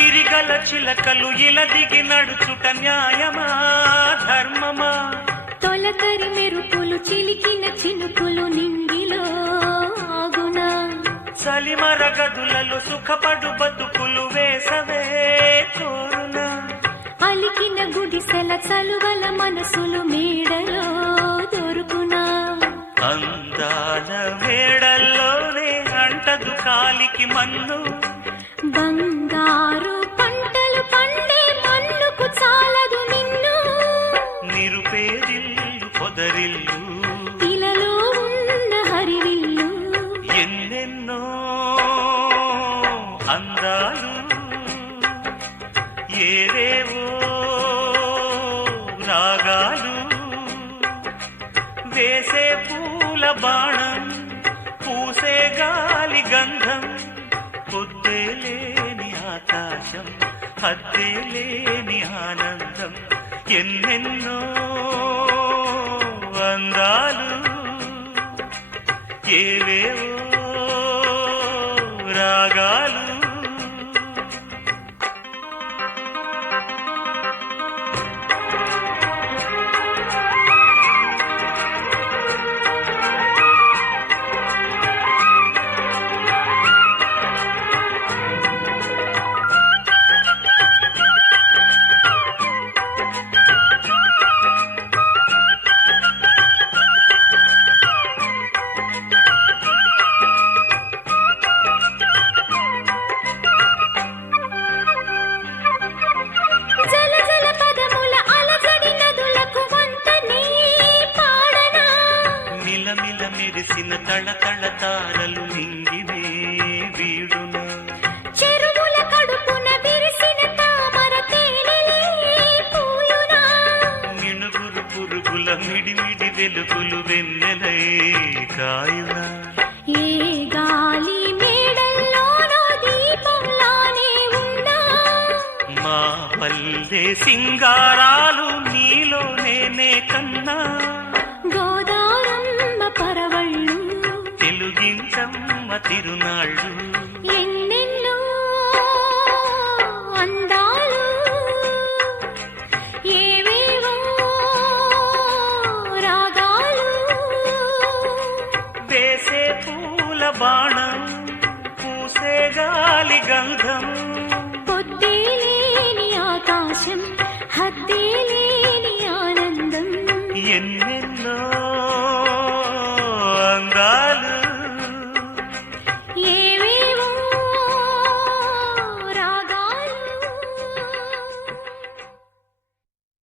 సిరిగల చిలకలు ఇలా దిగి నడుచుట న్యాయమా ధర్మమా? తొలకరి మెరుపులు చిలికిన చినుకులు నింగిలో ఆగునా? సలిమర గదులలో సుఖపడు బతుకులు వేసవే కోరునా? అలికిన గుడిసెల చలువల మనసులు మేడలో దొరుకునా? అందాల మేడల్లోనే అంటదు కాలికి మన్ను, బంగారు పంటలు పండే మన్నుకు చాలదు నిన్ను. నిరుపేదిల్లు పొదరిల్లు ఇలలో ఉన్న హరివిల్లు ఎన్నెన్నో అందాలు ఏదేవో రాగాలు. వేసే పూల బాణం పూసే గాలి గంధం, పొద్దే లేని ఆకాశం హద్దే లేని ఆనందం. ఎన్నెన్నో అందాలు ఏవేవో రాగాలు. మెరిసిన తళతళ తారలు నింగినే వీడునా? చెరువుల కడుపున విరిసిన తామర తేనెలే పూయునా? మినుగురు పురుగుల మిడిమిడి వెలుగులు వెన్నెలై కాయునా? ఏ గాలి మేడల్లోనో దీపంలానే ఉన్నా? మా పల్లె సింగారాలు నీలో నేనే కన్నా. గోదారమ్మ పరవళ్ళు తెలుగించమ్మ తిరునాళ్ళు ఎన్నెన్నో అందాలు ఏవేవో రాగాలు. వేసే పూల బాణం పూసే గాలి గంధం, పొద్దే లేని ఆకాశం హద్దే లేని ఆనందం. ఎన్నెన్నో